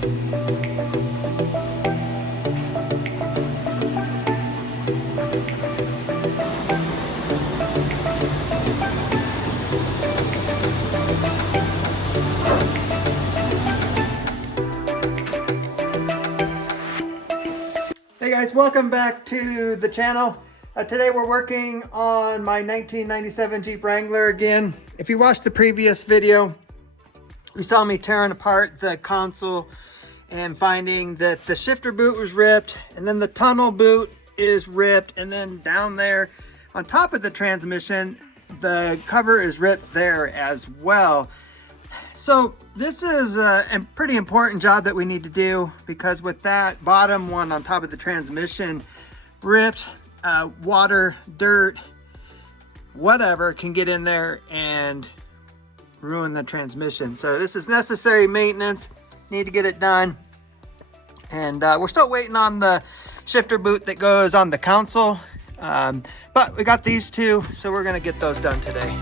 Hey guys, welcome back to the channel. Today we're working on my 1997 Jeep Wrangler again. If you watched the previous video, you saw me tearing apart the console and finding that the shifter boot was ripped, and then the tunnel boot is ripped, and then down there on top of the transmission, the cover is ripped there as well. So this is a pretty important job that we need to do, because with that bottom one on top of the transmission ripped, water, dirt, whatever can get in there and ruin the transmission. So this is necessary maintenance, need to get it done. And we're still waiting on the shifter boot that goes on the console, but we got these two, so we're gonna get those done today.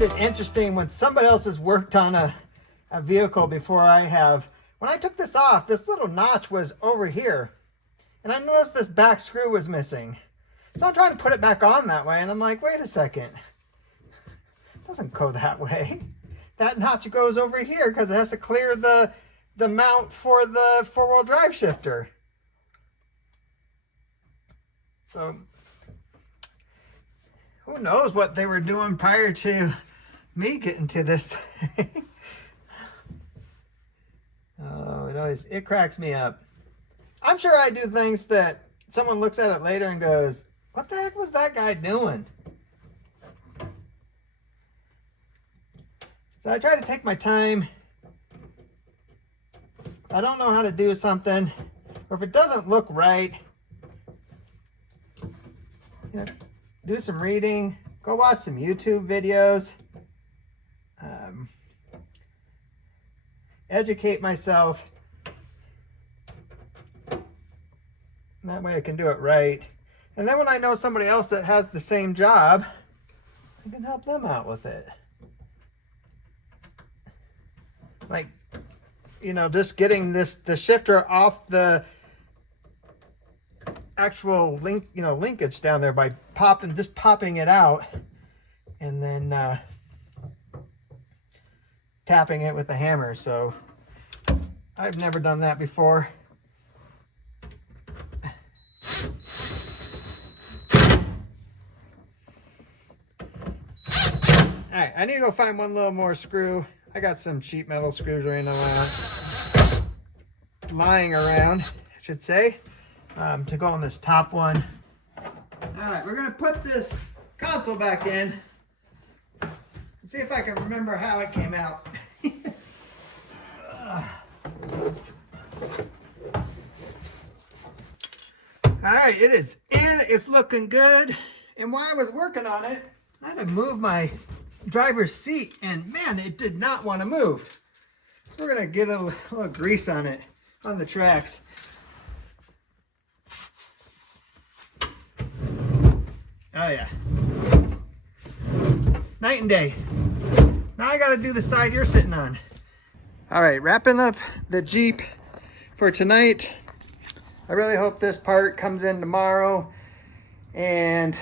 It's interesting when somebody else has worked on a vehicle before I have. When I took this off, this little notch was over here, and I noticed this back screw was missing. So I'm trying to put it back on that way, and I'm like, wait a second, it doesn't go that way. That notch goes over here because it has to clear the mount for the four-wheel drive shifter. So who knows what they were doing prior to me getting to this thing. Oh, it cracks me up. I'm sure I do things that someone looks at it later and goes, what the heck was that guy doing? So I try to take my time. If I don't know how to do something, or if it doesn't look right, do some reading, go watch some YouTube videos, educate myself. That way I can do it right. And then when I know somebody else that has the same job, I can help them out with it. Like, just getting the shifter off the actual linkage down there by popping it out, and then tapping it with a hammer. So I've never done that before. All right, I need to go find one little more screw. I got some sheet metal screws lying around, I should say. To go on this top one. All right, we're gonna put this console back in and see if I can remember how it came out. All right, it is in, it's looking good. And while I was working on it, I had to move my driver's seat, and man, it did not want to move. So we're gonna get a little grease on it, on the tracks. Oh yeah. Night and day. Now I gotta do the side you're sitting on. All right, wrapping up the Jeep for tonight. I really hope this part comes in tomorrow. And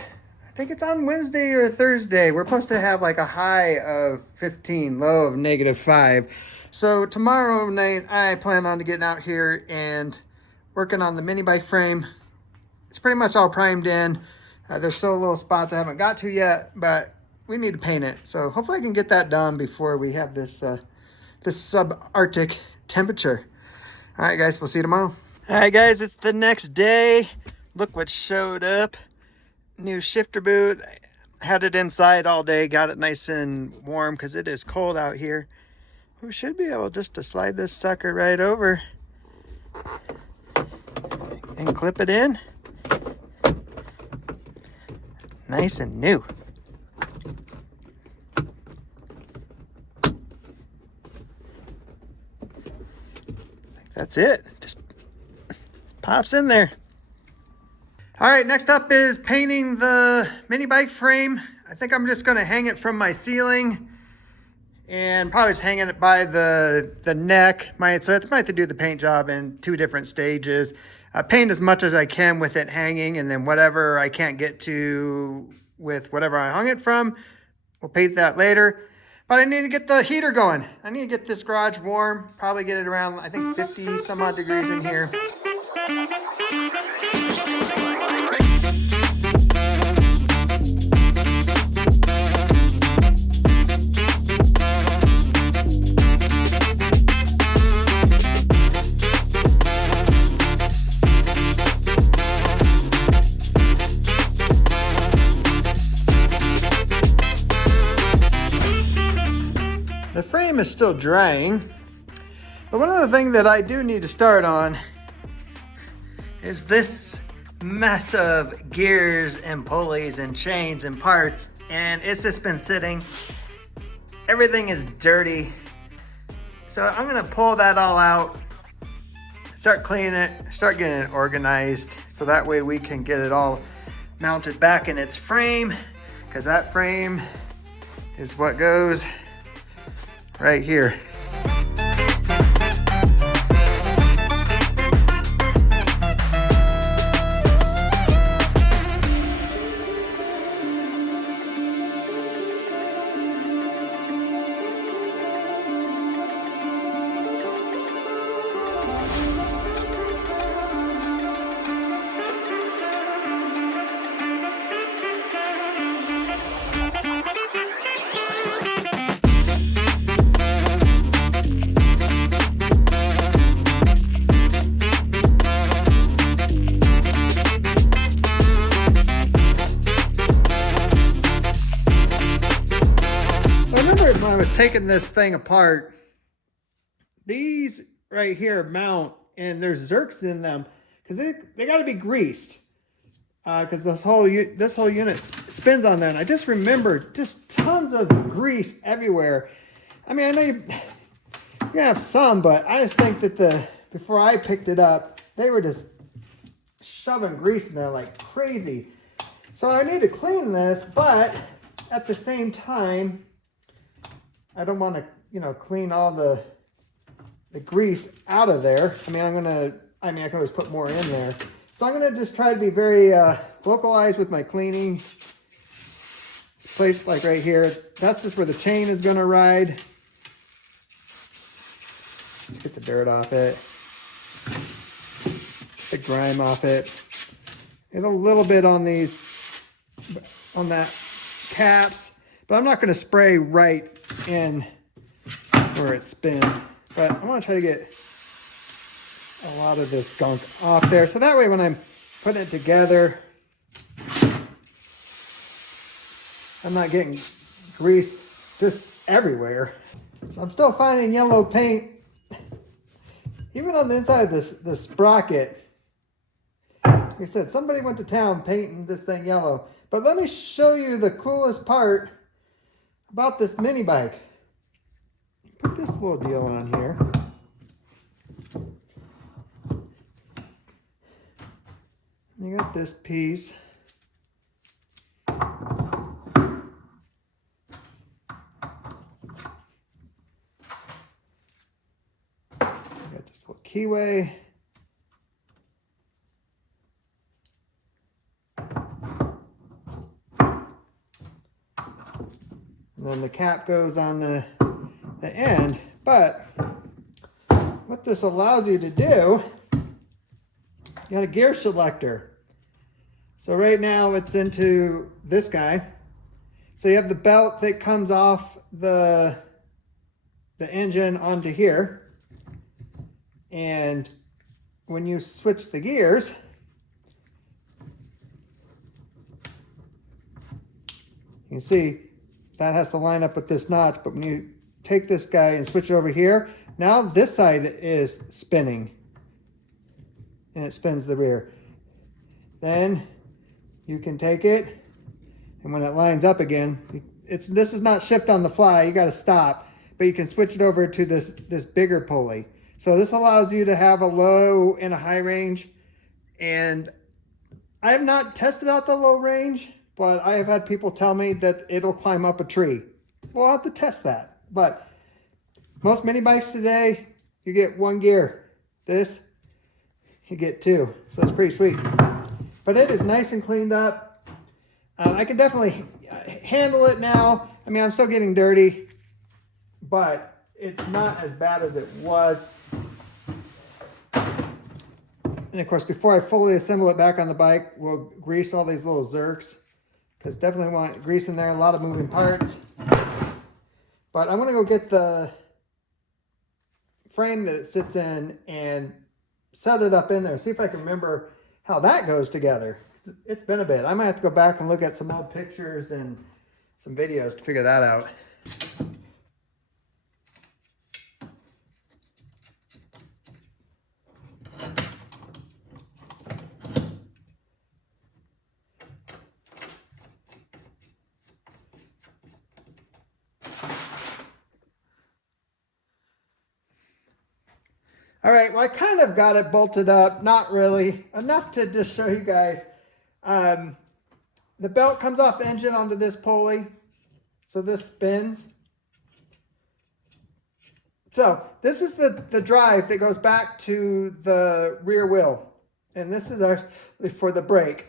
I think it's on Wednesday or Thursday. We're supposed to have like a high of 15, low of -5. So tomorrow night, I plan on getting out here and working on the mini bike frame. It's pretty much all primed in. There's still little spots I haven't got to yet, but we need to paint it. So hopefully I can get that done before we have this subarctic temperature. All right, guys, we'll see you tomorrow. All right, guys, it's the next day. look what showed up. New shifter boot. Had it inside all day, got it nice and warm because it is cold out here. We should be able just to slide this sucker right over and clip it in. Nice and new. That's it. Just pops in there. All right, next up is painting the mini bike frame. I think I'm just gonna hang it from my ceiling and probably just hanging it by the neck. So I might have to do the paint job in 2 different stages. Paint as much as I can with it hanging, and then whatever I can't get to with whatever I hung it from, we'll paint that later. But I need to get the heater going. I need to get this garage warm, probably get it around, I think 50 some odd degrees in here. The frame is still drying, but one other thing that I do need to start on is this mess of gears and pulleys and chains and parts, and it's just been sitting. Everything is dirty. So I'm gonna pull that all out, start cleaning it, start getting it organized, so that way we can get it all mounted back in its frame, because that frame is what goes right here. When I was taking this thing apart, these right here mount, and there's zerks in them because they got to be greased because this whole unit spins on there. And I just remembered just tons of grease everywhere. I mean, I know you're gonna have some, but I just think that before I picked it up, they were just shoving grease in there like crazy. So I need to clean this, but at the same time, I don't want to, clean all the grease out of there. I can always put more in there. So I'm going to just try to be very localized with my cleaning. This place like right here, that's just where the chain is going to ride. Let's get the dirt off it. The grime off it. And a little bit on that caps. But I'm not going to spray right in where it spins. But I want to try to get a lot of this gunk off there. So that way when I'm putting it together, I'm not getting grease just everywhere. So I'm still finding yellow paint. Even on the inside of this sprocket. Like I said, somebody went to town painting this thing yellow. But let me show you the coolest part about this mini bike. Put this little deal on here. You got this piece. You got this little keyway. And then the cap goes on the end. But what this allows you to do, you got a gear selector. So right now it's into this guy. So you have the belt that comes off the engine onto here. And when you switch the gears, You can see that has to line up with this notch, but when you take this guy and switch it over here, now this side is spinning and it spins the rear. Then you can take it, and when it lines up again, this is not shift on the fly, you got to stop, but you can switch it over to this bigger pulley. So this allows you to have a low and a high range, and I have not tested out the low range, but I have had people tell me that it'll climb up a tree. We'll have to test that. But most mini bikes today, you get one gear. This, you get two. So it's pretty sweet. But it is nice and cleaned up. I can definitely handle it now. I mean, I'm still getting dirty, but it's not as bad as it was. And of course, before I fully assemble it back on the bike, we'll grease all these little zerks, because definitely want grease in there, a lot of moving parts. But I'm gonna go get the frame that it sits in and set it up in there, see if I can remember how that goes together. It's been a bit. I might have to go back and look at some old pictures and some videos to figure that out. All right, well, I kind of got it bolted up, not really, enough to just show you guys. The belt comes off the engine onto this pulley, so this spins. So this is the drive that goes back to the rear wheel, and this is actually for the brake.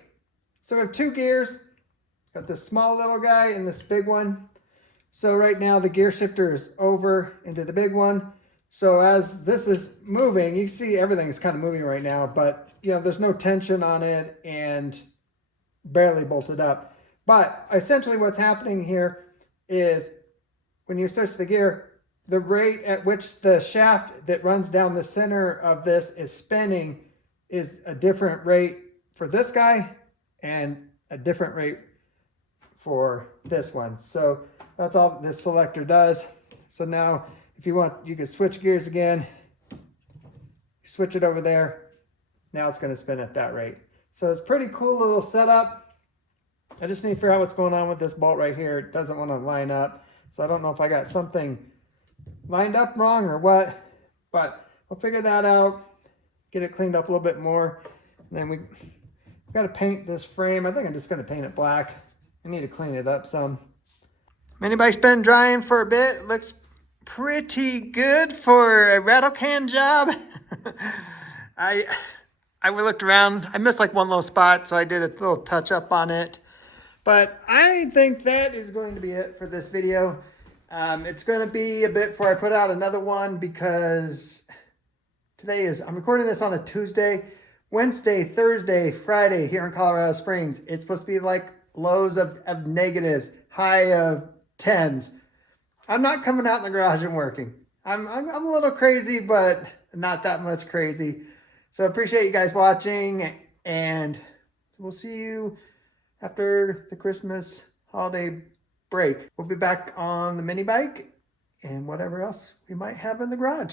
So we have two gears, got this small little guy and this big one. So right now the gear shifter is over into the big one. So as this is moving, you see everything is kind of moving right now, but you know, there's no tension on it and barely bolted up. But essentially what's happening here is when you switch the gear, the rate at which the shaft that runs down the center of this is spinning is a different rate for this guy and a different rate for this one. So that's all this selector does. So now if you want, you can switch gears again, switch it over there. Now it's going to spin at that rate. So it's pretty cool little setup. I just need to figure out what's going on with this bolt right here. It doesn't want to line up. So I don't know if I got something lined up wrong or what, but we'll figure that out, get it cleaned up a little bit more. And then we got to paint this frame. I think I'm just going to paint it black. I need to clean it up some. Mini bike's been drying for a bit. Looks pretty good for a rattle can job. I looked around. I missed like one little spot, so I did a little touch up on it. But I think that is going to be it for this video. It's going to be a bit before I put out another one, because I'm recording this on a Tuesday. Wednesday, Thursday, Friday here in Colorado Springs, it's supposed to be like lows of negatives, high of 10s. I'm not coming out in the garage and working. I'm a little crazy, but not that much crazy. So appreciate you guys watching, and we'll see you after the Christmas holiday break. We'll be back on the mini bike and whatever else we might have in the garage.